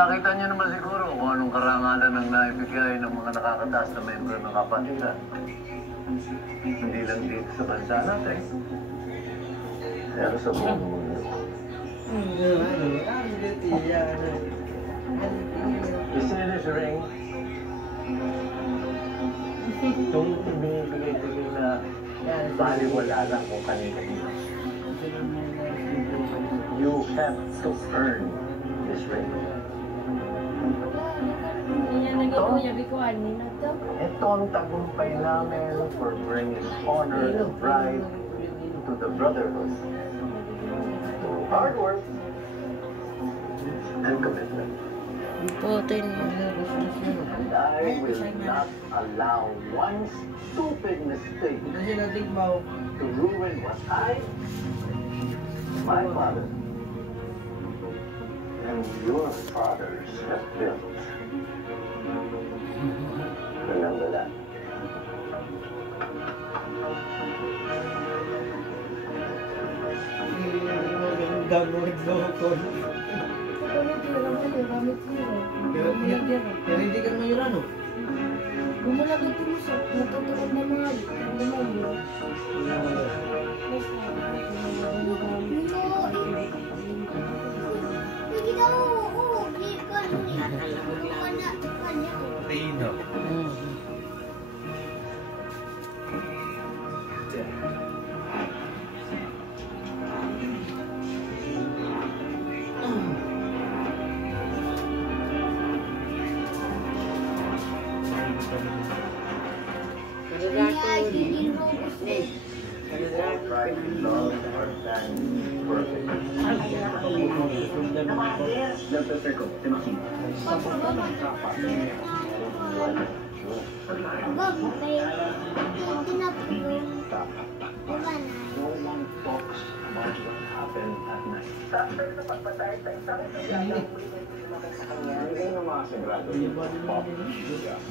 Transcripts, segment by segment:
Nakita niyo naman siguro kung anong karangalan ang naibigay ng mga nakakataas na membro ng kapatiran. Hindi lang dito sa bansa natin, pero sa buong mundo. You see this ring? Itong binibigay na baliwala lang kung kanina. You have to earn this ring. Ito ang tagumpay namin for bringing honor and pride to the brotherhood. Through hard work and commitment. And I will not allow one stupid mistake to ruin what I, my father, and your fathers have built. Remember that. Pero hindi ka naman yun ano? Bumalagat ko sa natutukan na mga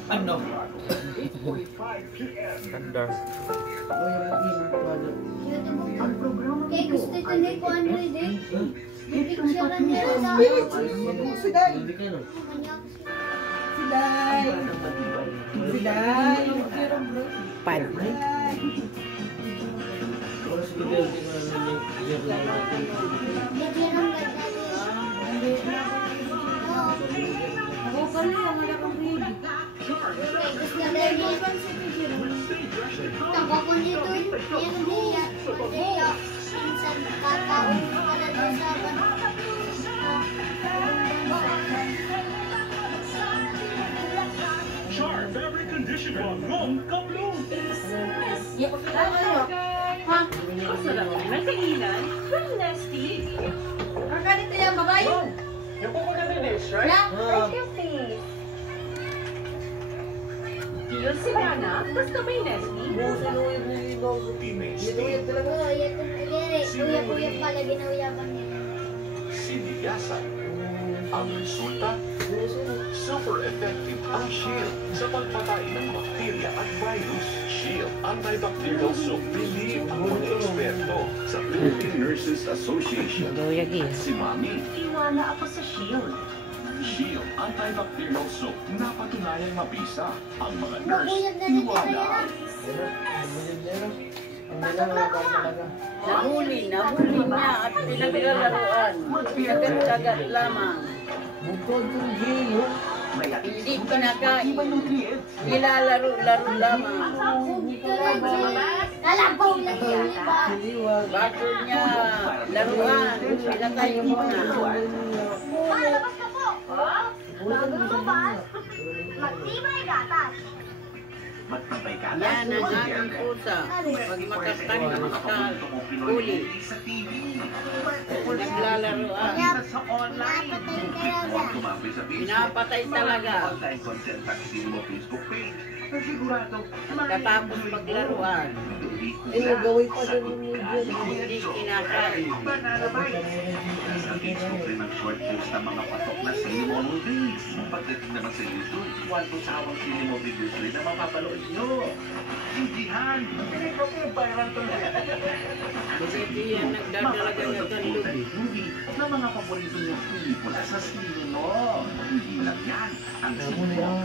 Ano? 8:45 p.m. Ganda. Kaya gusto ito na ko ano din. Picturean niya sa Siday! Siday! Pan. ako pala yung wala kang baby. Gusto na rin tako ko dito yung niya minsan kataon pala doon sa Sharp every condition while long kablo. ha? Masarap naman kainan. Well, nasty. Ang ganito yan, babay? Yung pupunta din dish, right? Yeah. Thank you, please. Yun si Nana, basta may nasty. Sinuwi talaga. Kuya pala ginawiyapan niya. Sinigasan. Ang resulta, super effective ang Shield sa pagpatay ng bakterya at virus. Shield Antibacterial Soap. Believe ang mga eksperto sa Philippine Nurses Association. Si Mami. Iwala ako sa Shield. Shield Antibacterial Soap. Napatunayang mabisa. Ang mga nurse, iwala. Nahuli niya at pinaglalaroan. Kagat-kagat lamang. Hindi kinakain. Nilalaro-laro lamang. Kalabaw lang yun, ba? Bago niya laruan, pinatay muna. Labas ka po! Bago lumabas, magtibay gatas. Yan ang aking pusa. Pag makakahuli, naglalaroan. Pinapatay talaga. Katapos maglaruan. Gawin pa din yung media. Hindi kinakain. Sa Facebook rin ang short clips ng mga patok na cinema movies. Pagdating naman sa YouTube, walang usawang cinema videos rin na mapapanood nyo. Indihan! Hindi ko kayo viral to na. Kasi yan nagdadalaga ng movie na mga paborito niyong pelikula sa sino. Amo na yung